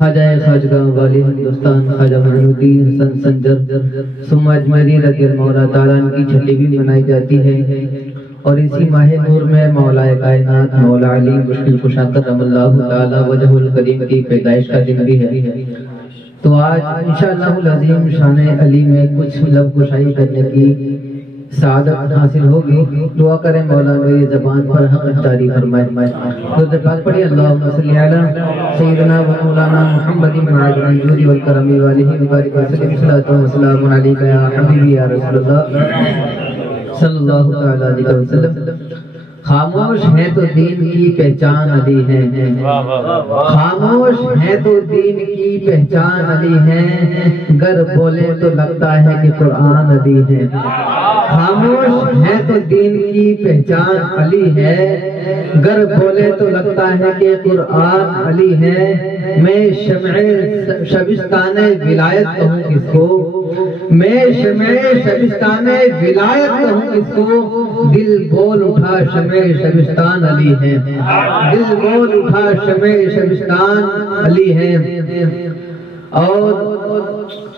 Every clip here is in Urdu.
خواجہ خواجگاہ والی ہندوستان خواجہ معین الدین حسن سنجر ثم اجمری رضی اللہ تعالیٰ عنہ کی چھٹی بھی منائی جاتی ہے، اور اسی ماہ نور میں مولا کائنات مولا علی مشکل کشا کرم اللہ تعالیٰ وجہ الکریم کی پیدائش کا دن بھی ہے۔ تو آج انشاءاللہ العظیم شان علی میں کچھ لب گشائی کرنے کی سعادت حاصل ہوگی۔ دعا کریں مولا میری زبان پر حق جاری فرمائے۔ تو دربار پڑھی اللہم صلی علی سیدنا و مولانا محمد معاذ الجود والکرم والہ وبارک وسلم صلاۃ و سلام علیک یا حبیبی یا رسول اللہ صلی اللہ علیہ وسلم۔ خاموش ہے تو دین کی پہچان علی ہے، خاموش ہے تو دین کی پہچان علی ہے، گر بولے تو لگتا ہے کہ قرآن علی ہے۔ خاموش ہے تو دین کی پہچان علی ہے، گر بولے تو لگتا ہے کہ قرآن علی ہے۔ میں شمع شبستان ولایت کہوں کس کو، میں شمع شبستان ولایت کہوں کس کو، دل بول اٹھا شمع شبستان علی ہے، دل بول اٹھا شمع شبستان علی ہے۔ اور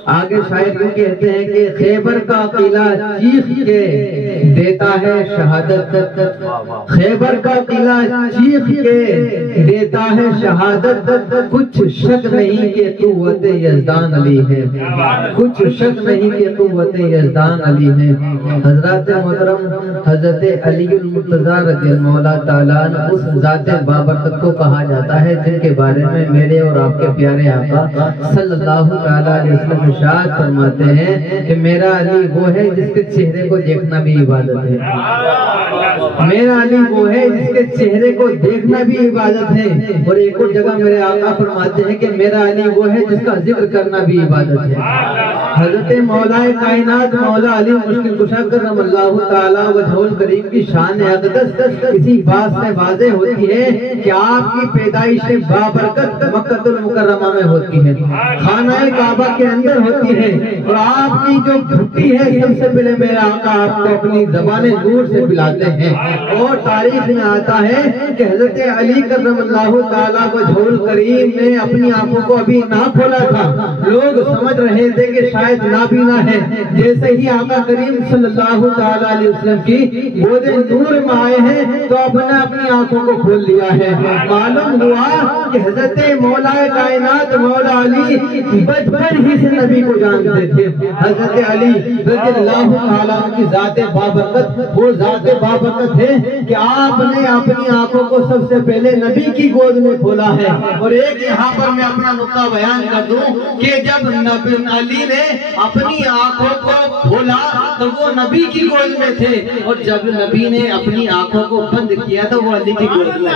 آگے شاعر کیوں کہتے ہیں کہ خیبر کا قلعہ چیخ کے دیتا ہے شہادت، خیبر کا قلعہ چیخ کے دیتا ہے شہادت، کچھ شک نہیں کہ قوت یزدان علی ہے، کچھ شک نہیں کہ قوت یزدان علی ہے۔ حضرات محترم حضرت علی المرتضیٰ رضی اللہ تعالیٰ عنہ اس ذات بابرکت کو کہا جاتا ہے جن کے بارے میں میرے اور آپ کے پیارے آقا صلی اللہ علیہ وسلم ارشاد فرماتے ہیں کہ میرا علی وہ ہے جس کے چہرے کو دیکھنا بھی عبادت ہے، میرا علی وہ ہے جس کے چہرے کو دیکھنا بھی عبادت ہے۔ اور ایک اور جگہ میرے آقا فرماتے ہیں کہ میرا علی وہ ہے جس کا ذکر کرنا بھی عبادت ہے۔ حضرت مولا کائنات مولا علی مشکل کشا کرم اللہ تعالیٰ وجہ الکریم کی شان اقدس اسی بات سے واضح ہوتی ہے کہ آپ کی پیدائش بابرکت مکہ المکرمہ میں ہوتی ہے، خانہ کعبہ کے اندر ہوتی ہے، اور آپ کی جو گھٹی ہے سب سے پہلے میرا آقا آپ کو اپنی زبان نور سے پلاتے ہیں۔ اور تاریخ میں آتا ہے کہ حضرت علی کرم اللہ تعالیٰ وجہ الکریم نے اپنی آنکھوں کو ابھی نہ کھولا تھا، لوگ سمجھ رہے تھے کہ شاید نابینا ہے، جیسے ہی آقا کریم صلی اللہ علیہ وسلم کی گود نور میں آئے ہیں تو آپ نے اپنی آنکھوں کو کھول لیا ہے۔ معلوم ہوا کہ حضرت مولا کائنات مولا علی بچپن ہی سے نبی کو جانتے تھے۔ حضرت علی رضی اللہ تعالیٰ کی ذات بابرکت وہ ذات بابرکت ہے کہ آپ نے اپنی آنکھوں کو سب سے پہلے نبی کی گود میں کھولا ہے۔ اور ایک یہاں پر میں اپنا نقطہ بیان کر دوں کہ جب علی نے اپنی آنکھوں کو کھولا تو وہ نبی کی گود میں تھے، اور جب نبی نے اپنی آنکھوں کو بند کیا تو وہ علی کی گود میں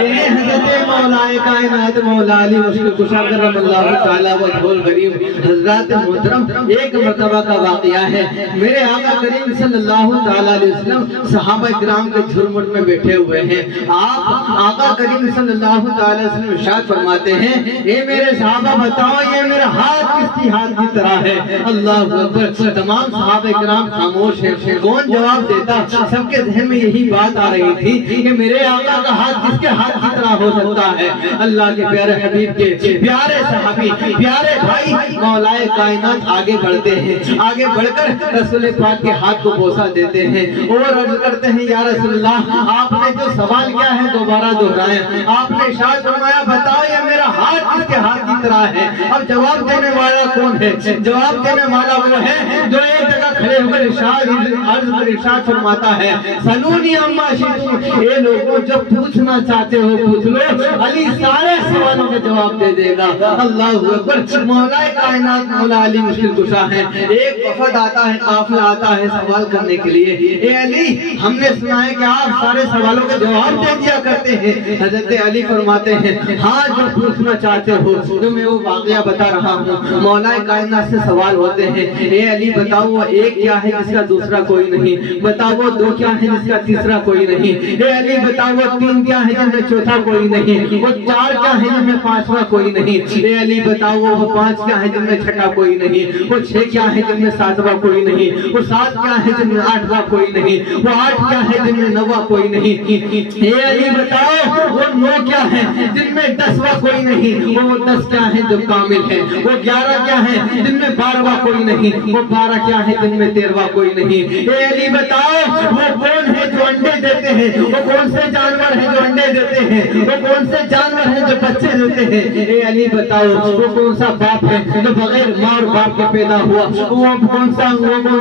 یہ حضرت مولا کائنات مولا علی مشکل کشا کرم اللہ تعالیٰ وجہ الکریم۔ حضرات محترم ایک مرتبہ کا واقعہ ہے، میرے آقا کریم صلی اللہ علیہ وسلم صحابہ کرام کے جھرمٹ میں بیٹھے ہوئے ہیں۔ آپ آقا کریم صلی اللہ علیہ وسلم ارشاد فرماتے ہیں اے میرے صحابہ بتاؤ یہ میرا ہاتھ کس کی ہاتھ کی طرح ہے؟ اللہ اکبر، تمام صحابہ کرام خاموش ہیں، کون جواب دیتا؟ سب کے ذہن میں یہی بات آ رہی تھی کہ میرے آقا کا ہاتھ کس کے ہاتھ کی طرح ہو سکتا ہے؟ اللہ کے پیارے حبیب کے پیارے صحابی پیارے بھائی مولا کائنات آگے بڑھتے ہیں، آگے بڑھ کر رسول پاک کے ہاتھ کو بوسہ دیتے ہیں اور عرض کرتے ہیں یا رسول اللہ آپ نے جو سوال کیا ہے دوبارہ دہرائیں۔ آپ نے ارشاد فرمایا بتاؤ یہ میرا ہاتھ کس کے ہاتھ کی طرح ہے؟ اب جواب دینے والا کون ہے؟ جواب دینے والا وہ ہے جو ایک جگہ کھڑے ہو کر ارشاد فرماتا ہے سلونی اما شئتم، اے لوگوں جب پوچھنا چاہتے ہو پوچھ لو، علی سارے سوالوں کا جواب دے دے گا۔ اللہ اکبر، مولا کائنات مولا علی مشکل کشا ہے۔ ایک وفد آتا ہے، قافلہ آتا ہے سوال کرنے کے لیے، اے علی ہم نے سنا ہے کہ آپ سارے سوالوں کا جواب دے دیا کرتے ہیں۔ حضرت علی فرماتے ہیں ہاں جو پوچھنا چاہتے ہو، جو میں وہ واقعہ بتا رہا ہوں. مولا کائنات سے سوال ہوتے ہیں, اے علی بتاؤ وہ ایک کیا ہے جس کا دوسرا کوئی نہیں, بتاؤ وہ دو کیا ہے جس کا تیسرا کوئی نہیں, اے علی بتاؤ وہ تین کیا ہے جن میں چوتھا کوئی نہیں, وہ چار کیا ہے جن میں پانچواں کوئی نہیں, اے علی بتاؤ وہ پانچ کیا ہے جن میں چھٹا کوئی نہیں, وہ چھ کیا ہے جن میں ساتواں کوئی نہیں, وہ سات کیا ہے جن میں آٹھواں کوئی نہیں, وہ آٹھ کیا ہے جن میں نواں کوئی نہیں, اے علی بتاؤ وہ نو کیا ہے جن میں دسواں کوئی نہیں, وہ دس کیا ہے جو کامل ہے, وہ گیارہ کیا ہے جن میں بارہواں کوئی نہیں, وہ بارہ کیا ہے جن میں تیرہواں کوئی نہیں, اے علی بتاؤ وہ کون ہے جو انڈے دیتے ہیں, وہ کون سے جانور ہیں جو انڈے دیتے ہیں, وہ کون سے جانور ہیں جو بچے دیتے ہیں, اے علی بتاؤ وہ کون سا باپ ہے جو بغیر ماں اور باپ کے پیدا ہوا, وہ کون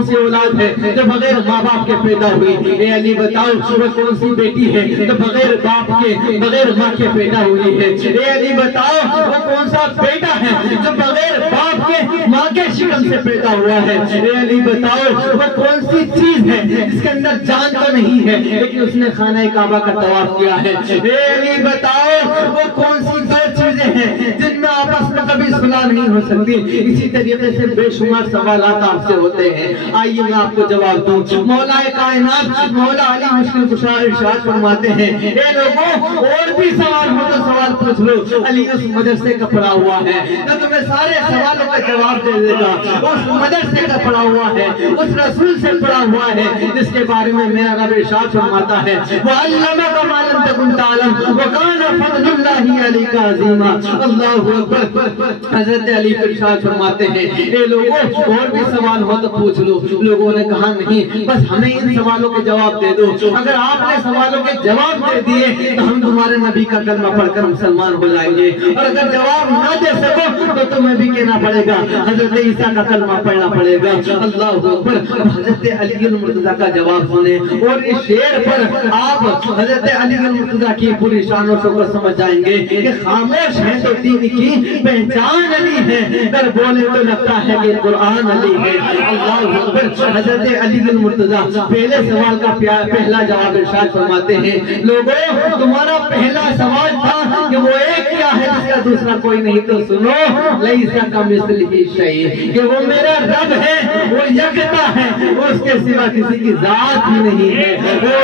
سی اولاد ہے جو بغیر ماں باپ کے پیدا ہوئی, اے علی بتاؤ وہ کون سی بیٹی ہے جو بغیر باپ کے بغیر ماں کے پیدا ہوئی ہے, اے علی بتاؤ وہ کون سا بیٹا ہے جو بغیر باپ کے ماں کے شکم سے پیدا ہوا ہے, اے علی بتاؤ وہ کون سی چیز ہے جس کے اندر جان تو نہیں ہے لیکن اس نے خانہ کعبہ کا طواف کیا ہے, اے علی بتاؤ وہ کون سی دو چیزیں ہیں جن میں آپس میں کبھی صلح نہیں ہو سکتی. اسی طریقے سے بے شمار سوالات آپ سے ہوتے ہیں, آئیے میں آپ کو جواب دوں. مولا کائنات مولا علی مشکل کشا ارشاد فرماتے ہیں, اے لوگوں اور بھی سوال ہو تو سوال پوچھ لو, علی اس مدرسے کا پڑھا ہوا ہے جو تمہیں سارے سوالوں کا جواب دے دے گا, اس مدرسے کا پڑھا ہوا ہے, اس رسول سے پڑھا ہوا ہے جس کے بارے میں میرا رب ارشاد فرماتا ہے, وَعَلَّمَكَ مَا لَمْ تَكُنْ تَعْلَمْ وَكَانَ فَضْلُ اللَّهِ عَلَيْكَ عَظِيمًا. اللہ اکبر. حضرت علی ارشاد فرماتے ہیں, اے لوگوں اور بھی سوال ہو تو پوچھ لو. لوگوں نے کہا نہیں, بس ہمیں ان سوالوں کے جواب دے دو, اگر آپ نے سوالوں کے جواب دے دیے تو ہم تمہارے نبی کا کلمہ پڑھ کر مسلمان ہو جائیں گے, اور اگر جواب نہ دے سکو تو تمہیں بھی کہنا پڑے گا حضرت عیسیٰ کا کلمہ پڑھنا پڑے گا. اللہ اکبر. حضرت علی المرتضیٰ کا جواب سنیں اور اس شعر پر آپ حضرت علی المرتضیٰ کی پوری شان و شوکت سمجھ جائیں گے کہ خاموش ہے تو دین کی پہچان علی ہے, اگر بولے تو لگتا ہے کہ قرآن علی ہے. اللہ اکبر. حضرت علی المرتضیٰ پہلے سوال کا پہلا جواب ارشاد فرماتے ہیں, لوگوں تمہارا پہلا سوال تھا کہ وہ ایک کیا ہے جس کا دوسرا کوئی نہیں, تو سنو لیس کمثلہ شیء, کہ وہ میرا رب ہے, وہ یکتا ہے, وہ اس کے سوا کسی کی ذات ہی نہیں ہے, وہ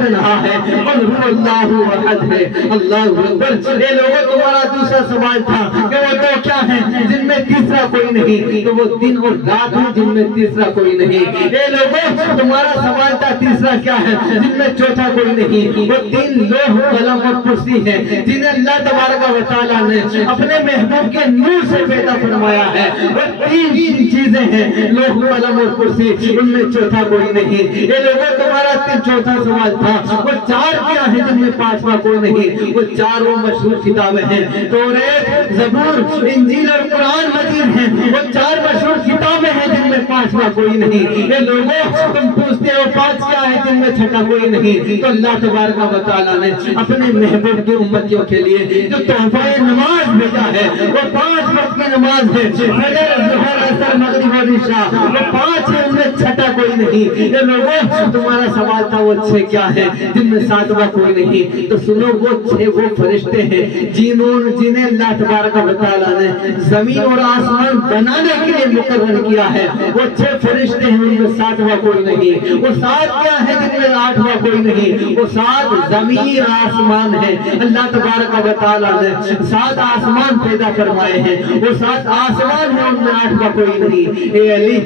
تنہا ہے, اور هو اللہ احد ہے. اللہ اکبر. اے لوگوں تمہارا دوسرا سوال تھا کہ وہ دو کیا ہیں جن میں تیسرا کوئی نہیں, تو وہ دن اور رات ہیں جن میں تیسرا کوئی نہیں. اے لوگوں تمہارا سوال تھا تیسرا کیا ہے جن میں چوتھا کوئی نہیں, وہ تین لوح قلم اور کرسی ہے جنہیں اللہ تبارک و تعالیٰ نے اپنے محبوب کے نور سے پیدا فرمایا ہے. وہ تین چیزیں ہیں, لوح قلم اور کرسی, ان میں چوتھا کوئی نہیں. اے لوگوں تمہارا چوتھا سوال تھا وہ چار کیا ہے جن میں پانچواں کوئی نہیں, وہ چاروں مشہور کتابیں ہیں, توریت, زبور, انجیل اور قرآن مجید ہیں, وہ چار مشہور کتابیں ہیں جن میں پانچواں کوئی نہیں. اے لوگوں تم پوچھتے ہو پانچ کیا ہے جن میں چھٹا کوئی نہیں, تو اللہ تبارک و تعالیٰ نے اپنے محبوب کی امتیوں کے لیے جو تحفہ نماز بھیجا ہے وہ 5 وقت کی نماز ہے, فجر, ظہر, عصر, مغرب اور عشاء, وہ 5 ہے, ان میں چھٹا کوئی نہیں. یہ لوگوں تمہارا سوال تھا وہ 6 کیا ہے جن میں 7واں کوئی نہیں, تو سنو وہ 6 وہ فرشتے ہیں جنہیں اللہ تبارک و تعالیٰ نے زمین اور آسمان بنانے کے لیے مقرر کیا ہے. وہ 6 فرشتے ہیں, ان میں 7واں کوئی نہیں. وہ 7 کیا ہے جن میں 8واں کوئی نہیں, وہ 7 زمین آسمان ہے. اللہ تبارک و تعالیٰ نے 7 آسمان پیدا فرمائے ہیں, وہ 7 آسمان ہیں, ان میں 8واں کوئی نہیں. اے علی,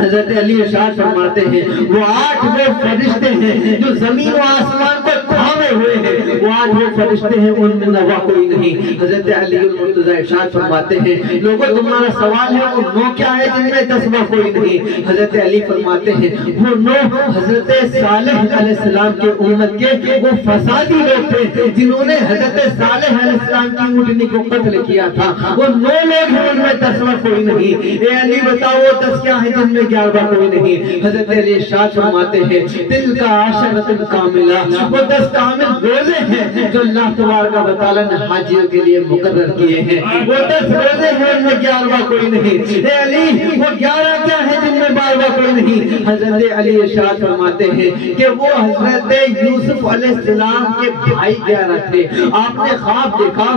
حضرت علی ارشاد فرماتے ہیں وہ 8 وہ فرشتے ہیں جو زمین و آسمان کو تھامے ہوئے ہیں, وہ 8 وہ فرشتے ہیں, ان میں 9واں کوئی نہیں. حضرت علی المرتضیٰ ارشاد فرماتے ہیں لوگوں تمہارا سوال ہے وہ 9 کیا ہے جن میں 10واں کوئی نہیں. حضرت علی فرماتے ہیں وہ 9 حضرت صالح علیہ السلام کے امت کے وہ فسادی لوگ تھے جنہوں نے حضرت صالح علیہ السلام کی اونٹنی کو قتل کیا تھا. وہ 9 لوگ ہیں, ان میں 10واں کوئی نہیں. اے علی بتاؤ وہ 10 کیا ہے جن میں 11واں کوئی نہیں. حضرت علی ارشاد فرماتے ہیں دل کا عاشرۃ کاملہ, وہ 10 کامل 10 روزے ہیں جو اللہ تبارک و تعالیٰ نے حاجیوں کے لیے مقرر کیے ہیں، وہ 10 روزے ہیں ان میں 11واں کوئی نہیں۔ اے علی وہ 11 کیا ہے جن میں 12واں کوئی نہیں؟ حضرت علی ارشاد فرماتے ہیں کہ وہ حضرت یوسف علیہ السلام کے بھائی 11 تھے۔ آپ نے خواب دیکھا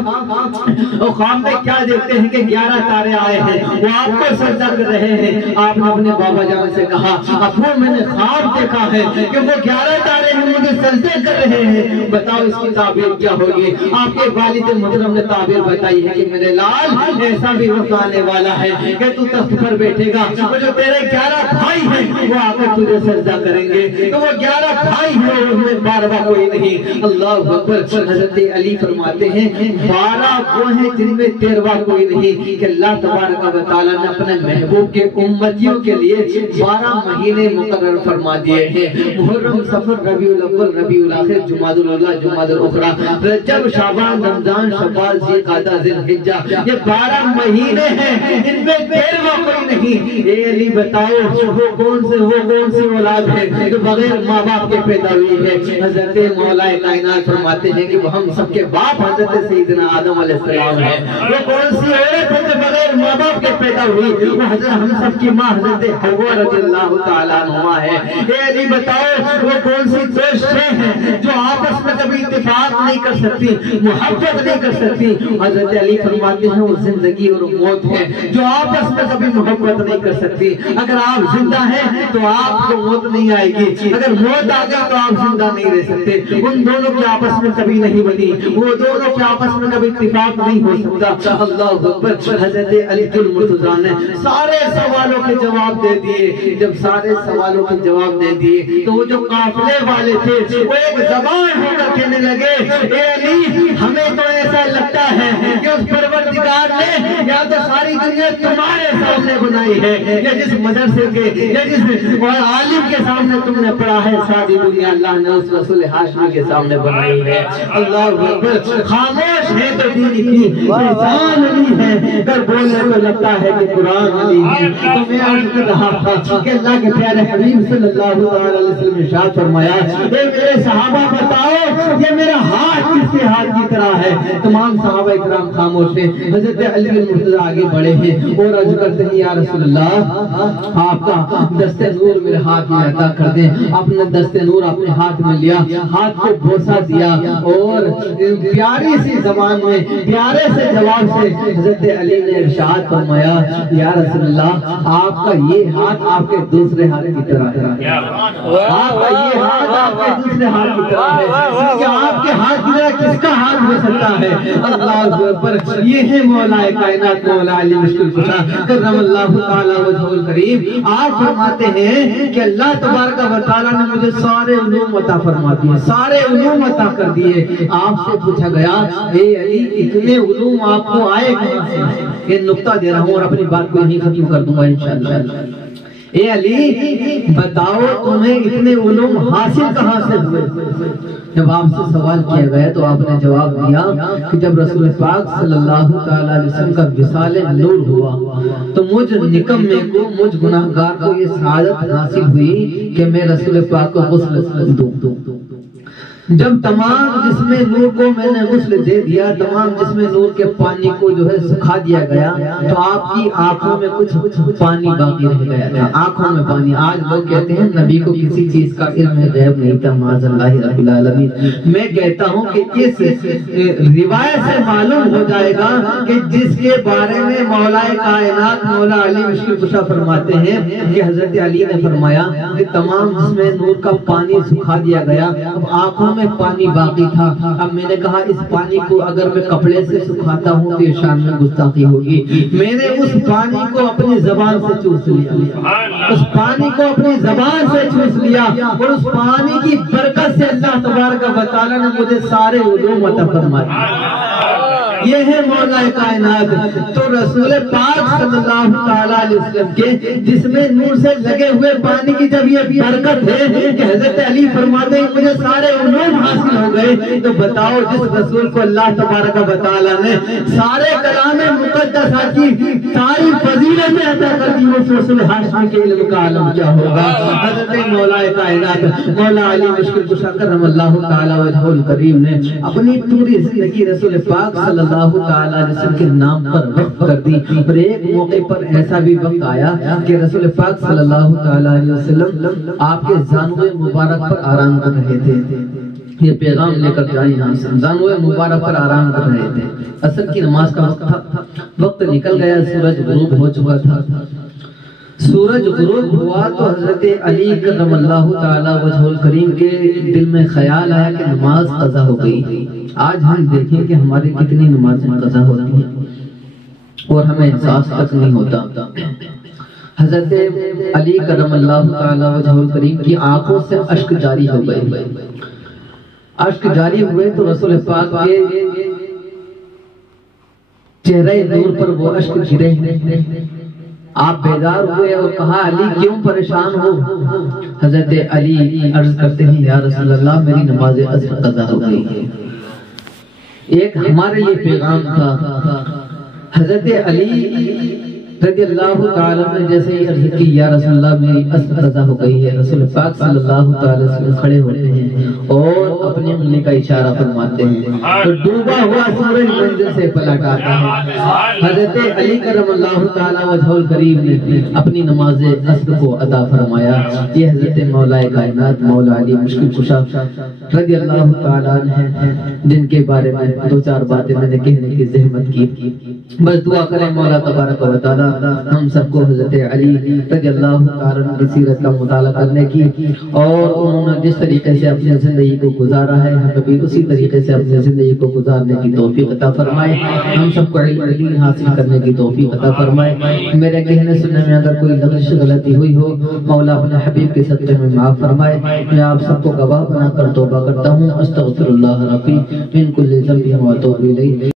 اور خواب میں کیا دیکھتے ہیں کہ 11 تارے آئے ہیں، وہ آپ کو سجدہ کر رہے ہیں۔ آپ نے اپنے بابا جان سے کہا ابو میں نے خواب دیکھا ہے کہ وہ 11 تارے ہیں مجھے سجدے کر رہے ہیں، بتاؤ اس کی تعبیر کیا ہوگی؟ آپ کے والد محترم نے تعبیر بتائی ہے کہ میرے لال ایسا بھی وقت آنے والا ہے کہ تو تخت پر بیٹھے گا، وہ جو تیرے 11 بھائی ہیں وہ آ کر تجھے سجدہ کریں گے، تو وہ 11 بھائی ہیں ان میں 12واں کوئی نہیں۔ اللہ اکبر۔ حضرت علی فرماتے ہیں 12 وہ ہیں جن میں 13واں کوئی نہیں، کہ اللہ تبارک و تعالیٰ نے اپنے محبوب کے امتیوں کے لیے 12 مہینے مقرر فرما دیے ہیں۔ محرم، صفر، ربیع الاول، ربیع الاخر، جمادی الاولیٰ، جمادی الاخری، رجب، شعبان، رمضان، شوال، ذوالقعدہ، ذوالحجہ، یہ 12 مہینے ہیں، ان میں 13واں کوئی نہیں۔ اے علی بتاؤ وہ کون سی اولاد ہے جو بغیر ماں باپ کے پیدا ہوئی ہے؟ حضرت مولا کائنات فرماتے ہیں کہ وہ ہم سب کے باپ حضرت سیدنا آدم علیہ السلام ہے۔ وہ کون سی عورت ہے جو بغیر ماں باپ کے پیدا ہوئی؟ وہ حضرت ہم سب کی ماں حضرت حوا رضی اللہ تعالیٰ عنہا ہے۔ اے علی بتاؤ وہ کون سی دو شے ہیں جو آپس میں کبھی اتفاق نہیں کر سکتی، محبت نہیں کر سکتی؟ حضرت علی فرماتے ہیں وہ زندگی اور موت ہے جو آپس میں کبھی محبت نہیں کر سکتی۔ اگر آپ زندہ ہیں تو آپ کو موت نہیں آئے گی، اگر موت آ گئی تو آپ زندہ نہیں رہ سکتے۔ ان دونوں کے آپس میں کبھی نہیں بنی، وہ دونوں کے آپس میں کبھی اتفاق نہیں ہو سکتا۔ اللہ اکبر۔ حضرت علی المرتضیٰ نے سارے سوالوں کے جواب دے دیے۔ جب سارے سوالوں کے جواب دے دیے تو وہ جو قافلے والے تھے وہ ایک زبان ہو کر کہنے لگے اے علی ہمیں تو ایسا لگتا ہے کہ اس پروردگار نے یا تو ساری دنیا تمہارے سامنے بنائی ہے، یا جس مدرسے کے یا جس عالم کے سامنے تم نے پڑھا ہے ساری دنیا اللہ نے اس رسول ہاشمی کے سامنے بنائی ہے۔ اللہ اکبر۔ خاموش ہے تو دین کی پہچان نہیں ہے، اگر بولنے کو لگتا ہے کہ قرآن علی ہے۔ تو میں عرض کر رہا تھا کہ اللہ کے پیارے حبیب صلی اللہ علیہ وسلم نے ارشاد فرمایا اے میرے صحابہ بتاؤ یہ میرا ہاتھ کس کے ہاتھ کی طرح ہے؟ تمام صحابہ اکرام خاموش ہیں۔ حضرت علی المرتضیٰ آگے بڑھے ہیں اور عرض کرتے ہیں یا رسول اللہ آپ کا دست نور میرے ہاتھ میں عطا کر دیں۔ اپنا دست نور اپنے ہاتھ میں لیا، ہاتھ کو بوسہ دیا اور پیاری سی زبان میں پیارے سے جواب سے حضرت علی نے ارشاد فرمایا یا رسول اللہ آپ کا یہ ہاتھ آپ کے دوسرے ہاتھ کی طرح ہے، آپ کا یہ ہاتھ آپ کے دوسرے ہاتھ کی طرح ہے، کیونکہ آپ کے ہاتھ کی طرح کس کا ہاتھ ہو سکتا ہے؟ اللہ اکبر۔ یہ ہے مولا کائنات مولا علی مشکل کشا کرم اللہ تعالی وجہ الکریم۔ آپ فرماتے ہیں کہ اللہ تبارک و تعالیٰ نے مجھے سارے علوم عطا فرما دیے، سارے علوم عطا کر دیے۔ آپ سے پوچھا گیا اے علی اتنے علوم آپ کو آئے کہاں سے؟ یہ نقطہ دے رہا ہوں اور اپنی بات کو یہیں ختم کر دوں گا انشاءاللہ۔ اے علی بتاؤ تمہیں اتنے علوم حاصل کہاں سے ہوئے؟ جب آپ سے سوال کیا گیا تو آپ نے جواب دیا کہ جب رسول پاک صلی اللہ تعالی علیہ وسلم کا وصال نور ہوا تو مجھ نکمے کو، مجھ گناہگار کو یہ سعادت حاصل ہوئی کہ میں رسول پاک کو غسل دوں۔ جب تمام جسم نور کو میں نے غسل دے دیا، تمام جسم نور کے پانی کو جو ہے سکھا دیا گیا تو آپ کی آنکھوں میں کچھ پانی باقی رہ گیا تھا، آنکھوں میں پانی۔ آج لوگ کہتے ہیں نبی کو کسی چیز کا علم غیب نہیں تھا، معاذ اللہ رب العالمین۔ میں کہتا ہوں کہ اس روایت سے معلوم ہو جائے گا کہ جس کے بارے میں مولا کائنات مولا علی مشکل کشا فرماتے ہیں کہ حضرت علی نے فرمایا کہ تمام جسم نور کا پانی سکھا دیا گیا، اب آنکھوں میں پانی باقی تھا۔ اب میں نے کہا اس پانی کو اگر میں کپڑے سے سکھاتا ہوں تو یہ شان میں گستاخی ہوگی۔ میں نے اس پانی کو اپنی زبان سے چوس لیا، اس پانی کو اپنی زبان سے چوس لیا اور اس پانی کی برکت سے اللہ تبارک و تعالیٰ نے مجھے سارے علوم عطا فرمائے۔ یہ ہے مولا کائنات۔ تو رسول پاک صلی اللہ تعالیٰ علیہ وسلم کے جسم نور سے لگے ہوئے پانی کی جب یہ برکت ہے کہ حضرت علی فرماتے ہیں مجھے سارے علوم حاصل ہو گئے، تو بتاؤ جس رسول کو اللہ تبارک و تعالیٰ نے سارے کلام مقدسہ کی ساری فضیلتیں عطا کر دی، اس رسول ہاشمی کے علم کا عالم کیا ہوگا؟ حضرت مولا کائنات مولا علی مشکل کشا کرم اللہ تعالیٰ وجہ الکریم نے اپنی پوری زندگی رسول پاک صلی اللہ تعالیٰ علیہ وسلم کے نام پر وقف کر دی، اور ایک موقع پر ایسا بھی وقت آیا کہ رسول پاک صلی اللہ تعالیٰ علیہ وسلم آپ کے زانوئے مبارک پر آرام کر رہے تھے۔ یہ پیغام لے کر جائیں یہاں سے، زانوئے مبارک پر آرام کر رہے تھے، عصر کی نماز کا وقت تھا، وقت نکل گیا، سورج غروب ہو چکا تھا۔ سورج غروب ہوا تو حضرت علی کرم اللہ تعالیٰ وجہ الکریم کے دل میں خیال آیا کہ نماز قضا ہو گئی۔ آج ہم دیکھیں کہ ہماری کتنی نمازیں قضا ہوتی ہیں اور ہمیں احساس تک نہیں ہوتا۔ حضرت علی کرم اللہ تعالیٰ وجہ الکریم کی آنکھوں سے اشک جاری ہو گئے، اشک جاری ہوئے تو رسول پاک کے چہرے نور پر وہ اشک گرے۔ آپ بیدار ہوئے اور کہا علی کیوں پریشان ہو؟ حضرت علی عرض کرتے ہیں یا رسول اللہ میری نماز عصر قضا ہو گئی ہے۔ ایک ہمارے لیے پیغام تھا۔ حضرت علی رضی اللہ تعالیٰ نے جیسے ہی عرض کی یا رسول اللہ میری عصر قضا ہو گئی ہے، رسول پاک صلی اللہ تعالیٰ وسلم کھڑے ہوتے ہیں اور اپنی انگلی کا اشارہ فرماتے ہیں تو ڈوبا ہوا سورج منزل سے پلٹ آتا ہے۔ حضرت علی کرم اللہ تعالیٰ وجہ الکریم نے اپنی نماز عصر کو ادا فرمایا۔ یہ حضرت مولا کائنات مولا علی مشکل کشا رضی اللہ تعالیٰ عنہ جن کے بارے میں دو چار باتیں میں نے کہنے کی زحمت کی، بس دعا کریں مولا تبارک و تعالیٰ ہم سب کو حضرت علی رضی اللہ تعالیٰ عنہ کی سیرت کا مطالعہ کرنے کی، اور انہوں نے جس طریقے سے اپنی زندگی کو گزارا ہے ہمیں بھی اسی طریقے سے اپنی زندگی کو گزارنے کی توفیق عطا فرمائے، ہم سب کو علم حاصل کرنے کی توفیق عطا فرمائے۔ میرے کہنے سننے میں اگر کوئی لغزش غلطی ہوئی ہو مولا اپنے حبیب کے صدقے میں معاف فرمائے۔ میں آپ سب کو گواہ بنا کر توبہ کرتا ہوں، استغفر اللہ ربی من کل ذنب و اتوب الیہ۔